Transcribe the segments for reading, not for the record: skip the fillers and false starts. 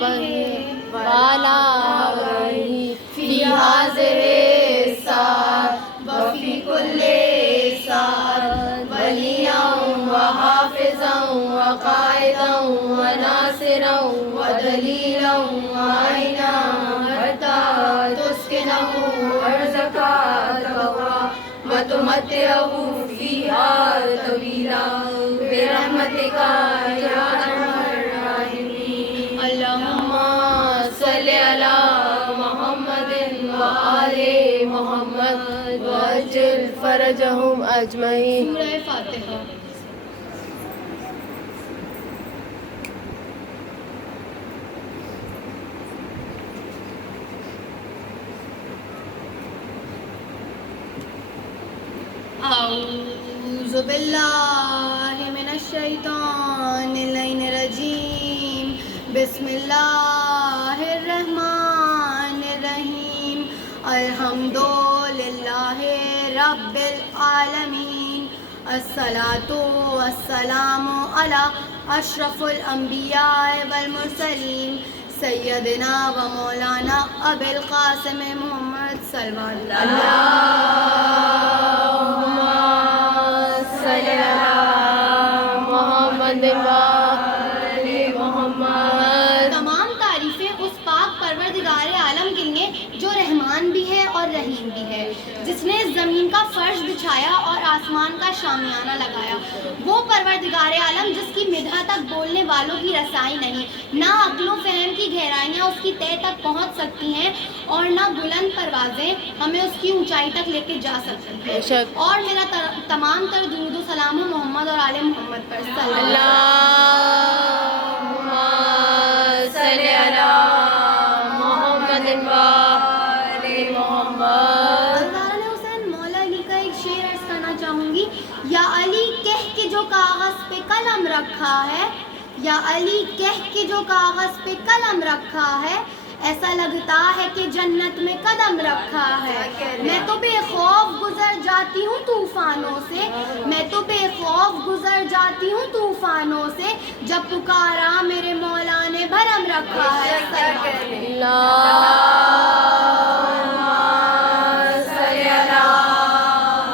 والا فی حاضر سار وفی کل سار ولیاً وحافظاً وقائداً وناصراً ودلیلاً وعینا حتی تسکنہ ارضک تقویٰ وتمتعہ فیہا طویلا برحمتک یا ارحم الراحمین۔ اللہم صلی علی محمد وآل محمد وعجل فرجہم اجمعین۔ سورہ فاتحہ۔ اعوذ باللہ من الشیطان اللعین الرجیم، بسم اللہ الرحمن الرحیم، الحمد للہ رب العالمین، الصلاۃ والسلام علی اشرف الانبیاء والمرسلین، سیدنا و مولانا ابی القاسم محمد صلی اللہ صلی علی محمد وآل محمد۔ تمام تعریفیں اس پاک پروردگار عالم کے لیے جو رحمان بھی ہے اور رحیم بھی ہے، جس نے زمین کا فرش بچھایا اور آسمان کا شامیانہ لگایا۔ وہ پروردگار عالم جس کی مدح تک بولنے والوں کی رسائی نہیں، نہ عقل و فہم کی گہرائیاں اس کی تہ تک پہنچ سکتی ہیں اور نہ بلند پروازیں ہمیں اس کی اونچائی تک لے کے جا سکتی ہیں۔ اور میرا تمام تر درود و سلام محمد اور آل محمد پر صلی اللہم صلی علی محمد وآل محمد۔ حسین مولا علی کا ایک شعر عرض کرنا چاہوں گی۔ یا علی کہہ کے جو کاغذ پہ قلم رکھا ہے، یا علی کہہ کے جو کاغذ پہ قلم رکھا ہے، ایسا لگتا ہے کہ جنت میں قدم رکھا ہے۔ میں تو بے خوف گزر جاتی ہوں طوفانوں سے، میں تو بے خوف گزر جاتی ہوں طوفانوں سے، جب پکارا میرے مولا نے بھرم رکھا ہے۔ اللہم صلی علی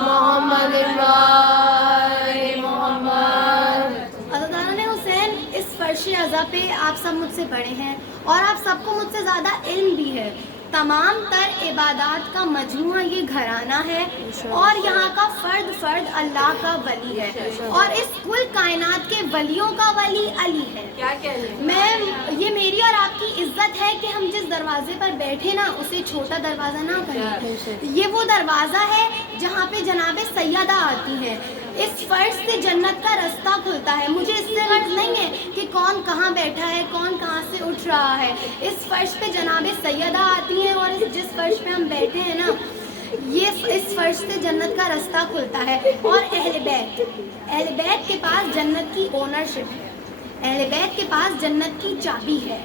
محمد وآل محمد۔ عزاداران حسین، اس فرش عزا پہ آپ سب مجھ سے بڑے ہیں اور آپ سب کو مجھ سے زیادہ علم بھی ہے۔ تمام تر عبادات کا مجموعہ یہ گھرانہ ہے اور یہاں کا فرد فرد اللہ کا ولی ہے اور اس کل کائنات کے ولیوں کا ولی علی ہے۔ یہ میری اور آپ کی عزت ہے کہ ہم جس دروازے پر بیٹھے نا اسے چھوٹا دروازہ نہ کریں۔ یہ وہ دروازہ ہے جہاں پہ جناب سیدہ آتی ہیں۔ اس فرش سے جنت کا رستہ کھلتا ہے۔ مجھے اس سے غرض نہیں ہے کہ کون کہاں بیٹھا ہے، کون کہاں سے اٹھ رہا ہے۔ اس فرش پہ جناب سیدہ آتی ہیں اور جس فرش پہ ہم بیٹھے ہیں نا، اس فرش سے جنت کا رستہ کھلتا ہے۔ اور اہل بیت کے پاس جنت کی اونرشپ ہے، اہل بیت کے پاس جنت کی چابی ہے۔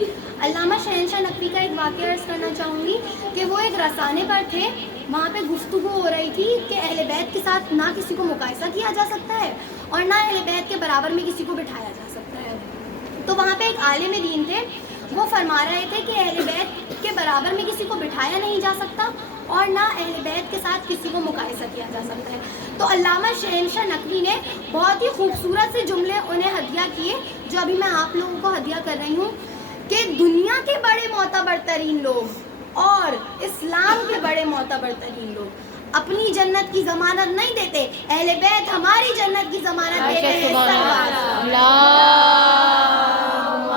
علامہ شہنشاہ نقوی کا ایک واقعہ عرض کرنا چاہوں گی کہ وہ ایک رسانے پر تھے، وہاں پہ گفتگو ہو رہی تھی کہ اہل بیت کے ساتھ نہ کسی کو مقایسہ کیا جا سکتا ہے اور نہ اہل بیت کے برابر میں کسی کو بٹھایا جا سکتا ہے۔ تو وہاں پہ ایک عالم دین تھے، وہ فرما رہے تھے کہ اہل بیت کے برابر میں کسی کو بٹھایا نہیں جا سکتا اور نہ اہل بیت کے ساتھ کسی کو مقایسہ کیا جا سکتا ہے۔ تو علامہ شہنشاہ نقوی نے بہت ہی خوبصورت سے جملے انہیں ہدیہ کیے، جو ابھی میں آپ لوگوں کو ہدیہ کر رہی ہوں، کہ دنیا کے بڑے معتبر ترین لوگ اور اسلام کے بڑے معتبر ترین لوگ اپنی جنت کی ضمانت نہیں دیتے، اہل بیت ہماری جنت کی ضمانت دیتے ہیں۔ اللہم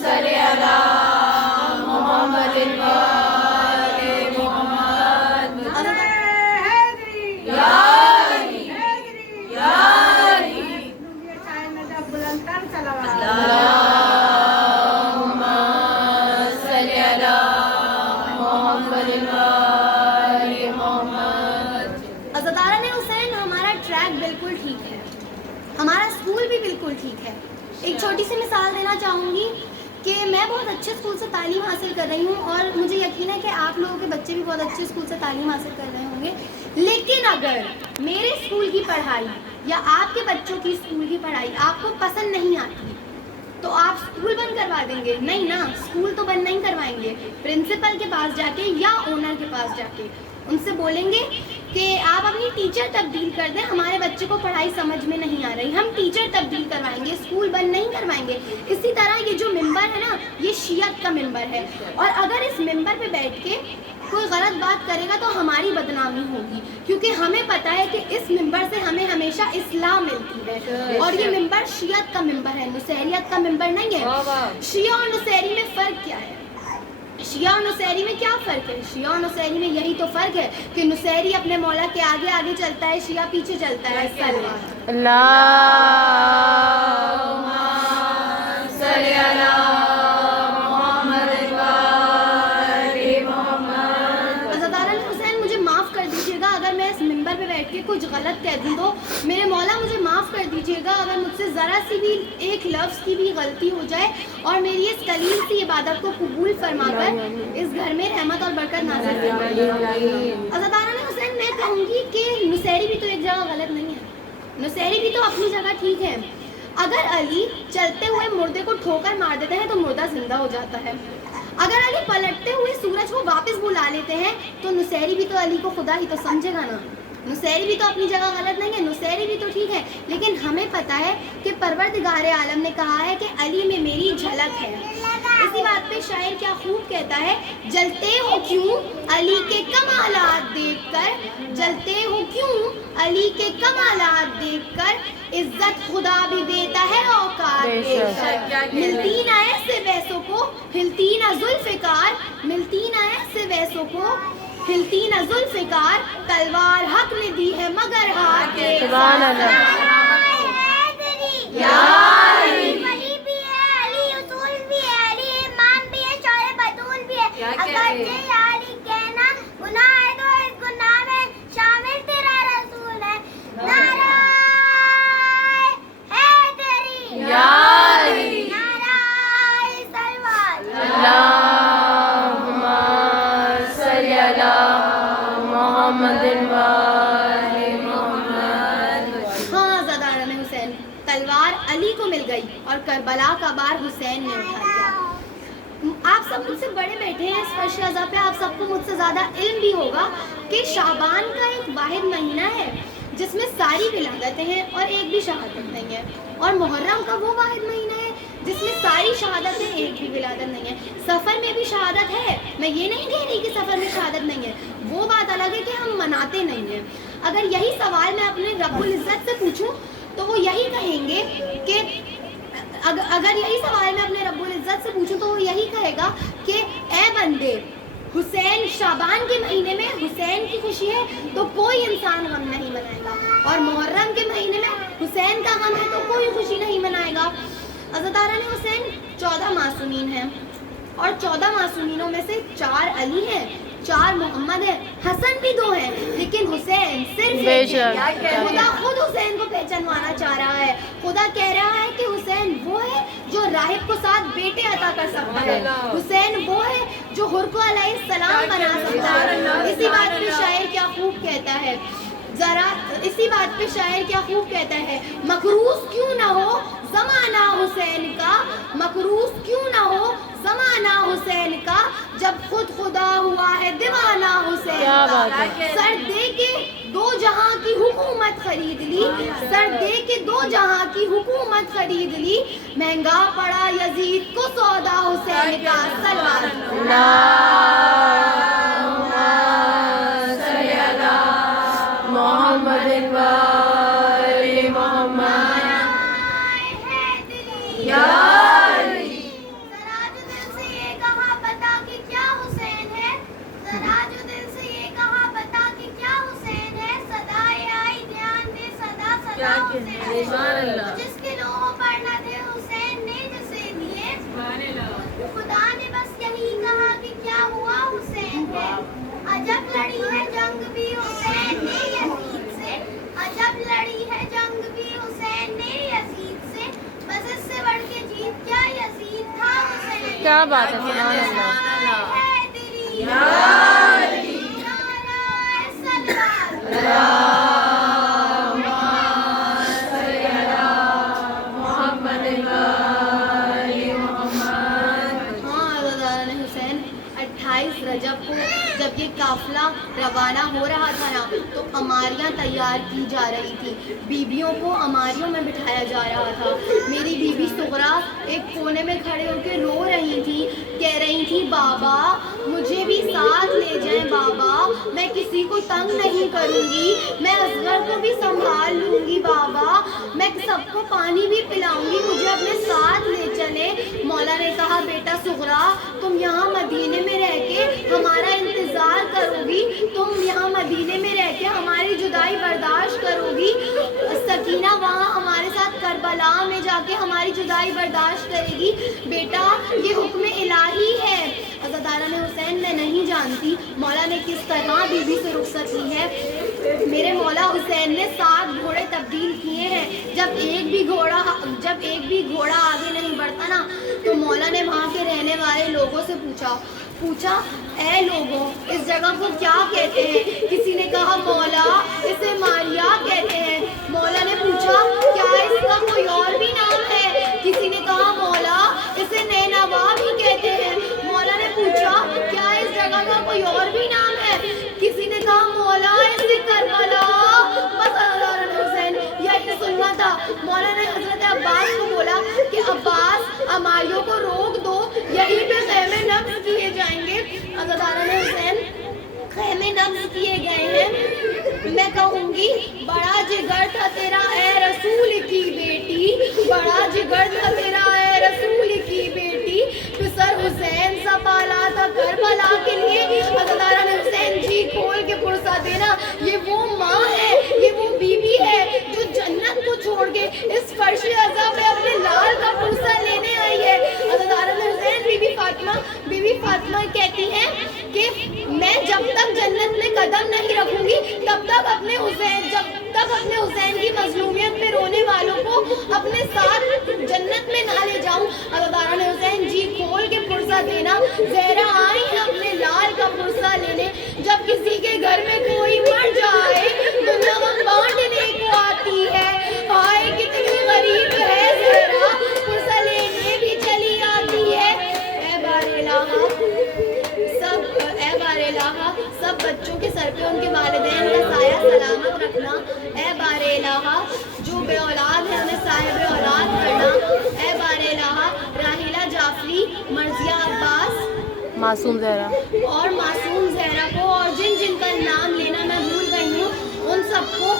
صلی علی محمد وآل محمد۔ اللہم صلی علی محمد وآل محمد۔ عزاداران حسین، ہمارا ٹریک بالکل ٹھیک ہے، ہمارا اسکول بھی بالکل ٹھیک ہے۔ ایک چھوٹی سی مثال دینا چاہوں گی کہ میں بہت اچھے اسکول سے تعلیم حاصل کر رہی ہوں اور مجھے یقین ہے کہ آپ لوگوں کے بچے بھی بہت اچھے اسکول سے تعلیم حاصل کر رہے ہوں گے، لیکن اگر میرے اسکول کی پڑھائی یا آپ کے بچوں کی اسکول کی پڑھائی آپ کو پسند نہیں آتی تو آپ اسکول بند کروا دیں گے؟ نہیں نا، اسکول تو بند نہیں کروائیں گے. پرنسپل کے پاس جا کے یا اونر کے پاس جا کے ان سے بولیں گے کہ آپ اپنی ٹیچر تبدیل کر دیں، ہمارے بچے کو پڑھائی سمجھ میں نہیں آ رہی، ہم ٹیچر تبدیل کروائیں گے، اسکول بند نہیں کروائیں گے. اسی طرح یہ جو ممبر ہے نا، یہ شیعت کا ممبر ہے، اور اگر اس ممبر پہ بیٹھ کے کوئی غلط بات کرے گا تو ہماری بدنامی ہوگی، کیونکہ ہمیں پتہ ہے کہ اس ممبر سے ہمیں ہمیشہ اصلاح ملتی ہے. اور یہ ممبر شیعت کا ممبر ہے، نصیریت کا ممبر نہیں ہے. شیعہ اور نصیری میں فرق کیا ہے؟ شیعہ اور نصیری میں کیا فرق ہے؟ شیعہ اور نصیری میں یہی تو فرق ہے کہ نصیری اپنے مولا کے آگے آگے چلتا ہے، شیعہ پیچھے چلتا ہے. کچھ غلط کہہ دوں تو میرے مولا مجھے معاف کر دیجیے گا اگر مجھ سے ذرا سی بھی ایک لفظ کی بھی غلطی ہو جائے، اور میری اس قلیل سی عبادت کو قبول فرما کر اس گھر میں رحمت اور برکت نازل فرمائیے. عزاداران حسین، میں کہوں گی کہ نصیری بھی تو ایک جگہ غلط نہیں ہے، نصیری بھی تو اپنی جگہ ٹھیک ہے. اگر علی چلتے ہوئے مردے کو ٹھوکر مار دیتے ہیں تو مردہ زندہ ہو جاتا ہے. اگر علی پلٹتے ہوئے سورج کو واپس بلا لیتے ہیں تو نصیری بھی تو علی کو خدا ہی تو سمجھے گا نا. نصیری بھی تو اپنی جگہ غلط نہیں ہے، نصیری بھی تو ٹھیک ہے، لیکن ہمیں پتہ ہے کہ پروردگار عالم نے کہا ہے کہ علی میں میری جھلک ہے. اسی بات پہ شاعر کیا خوب کہتا ہے، جلتے ہو کیوں علی کے کمالات دیکھ کر، جلتے ہو کیوں علی کے کمالات دیکھ کر، عزت خدا بھی دیتا ہے اوقات دیکھ کر. ملتی نہ ایسے ویسوں کو ہلتی نہ ذوالفقار، ملتی نہ ایسے ویسوں کو ہلتی نہ ذوالفقار، تلوار حق نے دی ہے مگر ہاتھ کے. سبحان اللہ. ولی بھی ہے، علی اصول بھی ہے، علی امام بھی ہے، شوہر بطول بھی ہے. اگرچہ یا علی کہنا گناہ ہے تو اس گناہ میں شامل تیرا رسول ہے. نعرہ حیدری، نعرہ سلوات. اللہم صلی علی محمد وآل محمد. ہاں زاداران حسین، تلوار علی کو مل گئی اور کربلا کا بار حسین نے اٹھا لیا. آپ سب مجھ سے بڑے بیٹھے ہیں اس فرش اعضا پہ، آپ سب کو مجھ سے زیادہ علم بھی ہوگا کہ شعبان کا ایک واحد مہینہ ہے جس میں ساری ولادتیں ہیں اور ایک بھی شہادت نہیں ہے، اور محرم کا وہ واحد مہینہ ہے جس میں ساری شہادتیں ایک بھی ولادت نہیں ہے. سفر میں بھی شہادت ہے، میں یہ نہیں کہہ رہی کہ سفر میں شہادت نہیں ہے، وہ بات الگ ہے کہ ہم مناتے نہیں ہیں. اگر یہی سوال میں اپنے رب العزت سے پوچھوں تو وہ یہی کہیں گے کہ اگر یہی سوال میں اپنے رب العزت سے پوچھوں تو وہ یہی کہے گا کہ اے بندے، حسین شعبان کے مہینے میں حسین کی خوشی ہے تو کوئی انسان غم نہیں منائے گا، اور محرم کے مہینے میں حسین کا غم ہے تو کوئی خوشی نہیں منائے گا. عزاداران حسین، 14 معصومین ہیں، اور 14 معصومینوں میں سے 4 علی ہیں، 4 محمد ہیں، حسن بھی 2 ہیں، لیکن حسین صرف ایک ہے. خدا خود حسین کو پہچانوانا چاہ رہا ہے. خدا کہہ رہا ہے کہ حسین وہ ہے جو راہب کو 7 بیٹے عطا کر سکتا ہے، حسین وہ ہے جو حر کو علیہ السلام بنا سکتا ہے. اسی بات پہ شاعر کیا خوب کہتا ہے، اسی بات پہ شاعر کیا خوب کہتا ہے، مکروز کیوں نہ ہو زمانہ حسین کا، مکروز کیوں نہ ہو زمانہ حسین کا، جب خود خدا ہوا ہے دیوانہ حسین کا. سر دے کے 2 جہاں کی حکومت خرید لی، سر دے کے 2 جہاں کی حکومت خرید لی، مہنگا پڑا یزید کو سودا حسین کا. سلوات. محمد وآل محمد. ذرا جو دل سے یہ کہا بتا کہ کیا حسین ہے، ذرا جو دل سے یہ کہا بتا کہ کیا حسین ہے، صدائے آئی دھیان دے صدا صدا حسین ہے، جس کے لوہوں پر نہ تھے حسین نے جسے دیے، خدا نے بس یہی کہا کہ کیا ہوا حسین ہے. عجب لڑی ہے جنگ بھی حسین نے یزید سے، عجب لڑی ہے جنگ بھی حسین نے یزید سے، بس اس سے بڑھ کے جیت کیا یزید تھا حسین. کیا بات ہے، سبحان اللہ. حیدری، نعرہ سلوات. محمد وآل جب یہ قافلہ روانہ ہو رہا تھا نا تو عماریاں تیار کی جا رہی تھی، بیویوں کو عماریوں میں بٹھایا جا رہا تھا۔ میری بیوی صغرا ایک کونے میں کھڑے ہو کے رو رہی تھی، کہہ رہی تھی بابا مجھے بھی ساتھ لے جائیں بابا، میں کسی کو تنگ نہیں کروں گی، میں اصغر کو بھی سنبھال لوں گی بابا، میں سب کو پانی بھی پلاؤں گی، مجھے اپنے ساتھ لے چلے۔ مولا نے کہا بیٹا صغرا تم یہاں مدینے میں رہ کے ہمارا انتظار کرو گی، تم یہاں مدینے میں رہ کے ہماری جدائی برداشت کرو گی، سکینہ وہاں ہمارے ساتھ کربلا میں جا کے ہماری جدائی برداشت کرے گی، بیٹا یہ حکم الہی ہے۔ حضرت عالم حسین میں نہیں جانتی مولا نے کس طرح بی بی سے رخصت لی ہے۔ میرے مولا حسین نے 7 گھوڑے تبدیل کیے ہیں، جب ایک بھی گھوڑا آگے نہیں بڑھتا نا تو مولا نے وہاں کے رہنے والے لوگوں سے پوچھا اے لوگوں اس جگہ کو کیا کہتے ہیں؟ کسی نے کہا مولا اسے ماریا کہتے ہیں۔ مولا نے پوچھا کیا اس کا کوئی اور بھی نام ہے؟ کسی نے کہا مولا اسے نینوا بھی کہتے ہیں۔ مولا نے پوچھا کیا اس جگہ کا کوئی اور بھی نام ہے؟ کسی نے کہا مولا اسے کربلا۔ بس حضرت حسین یہی سننا تھا۔ مولا نے حضرت عباس کو بولا کہ عباس عماریوں کو روک دو، یہیں پہ خیمے نصب کیے جائیں گے۔ حضرت حسین خیمے نصب کیے گئے ہیں۔ میں کہوں گی بڑا جگر تھا تیرا اے رسول کی بیٹی، بڑا جگر تھا تیرا اے رسول کی بیٹی، پسر حسین سا پالا تھا کربلا کے لیے۔ حضرت حسین جی کھول کے پرسا دینا، یہ وہ ماں ہے، یہ وہ بیوی ہے جو جنت کو چھوڑ کے اس فرش عزا پہ اپنے لال کا پرسا لینے آئی ہے۔ حضرت حسین بی بی فاطمہ کہتی ہیں کہ میں جب تک جنت میں قدم نہیں رکھوں گی تب تک اپنے حسین کی مظلومیت میں رونے والوں کو اپنے ساتھ جنت میں نہ لے جاؤں۔ حضرت حسین جی کھول کے پرسا دینا، زہرا آئی ہے اپنے لال کا پرسا لینے، جب کسی کے گھر میں کوئی مر جائے دنیا غم بانٹنے کو آتی ہے، ہائے کتنی غریب ہے زہرا، پرسا لینے بھی چلی آتی ہے۔ اے بار الہا سب بچوں کے سر پہ ان کے والدین کا سایہ سلامت رکھنا، اے بار الہا جو بے اولاد ہے انہیں صاحب اولاد کرنا، اے بار الہا راحیلہ جعفری، مرضیہ عباس، معصوم زہرا اور معصوم زہرا کو اور جن کا نام لینا میں بھول گئی ہوں ان سب کو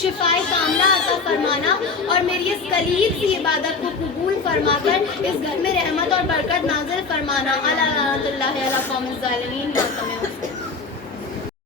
شفائے کاملہ عطا فرمانا، اور میری اس قلیل سی عبادت کو قبول فرما کر اس گھر میں رحمت اور برکت نازل فرمانا۔ اللہ رحمت اللہ علی قوم الظالمین۔